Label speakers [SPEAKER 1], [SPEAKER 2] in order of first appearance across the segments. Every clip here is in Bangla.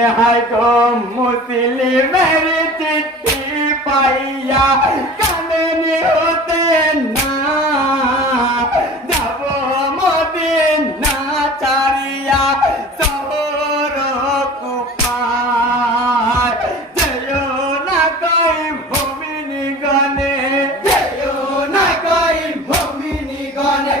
[SPEAKER 1] ময়দান
[SPEAKER 2] হাই গো মুসলিমের চিঠি পাইয়া কানে হতে না। যাব মদিন না চারিয়া শহর কুপার। যেও না কই ভূমিনি গনে
[SPEAKER 1] যেও না কই ভূমিনি গনে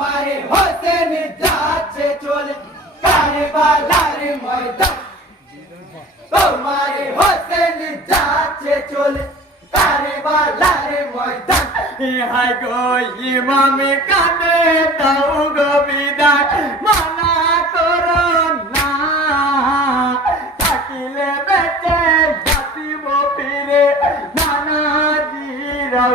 [SPEAKER 1] তোমারে হোসেন যাচ্ছে চলে কারে বালারে ময়দান। তোমারে হোসেন যাচ্ছে চলে কারে বালারে ময়দান।
[SPEAKER 2] ইহাই গো ইমামে কানে দাও গো বিদায়। মানা করো না, থাকিলে বেঁচে যাতিব ফিরে। নানা জিরাও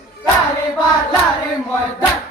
[SPEAKER 1] বালারে ময়দান।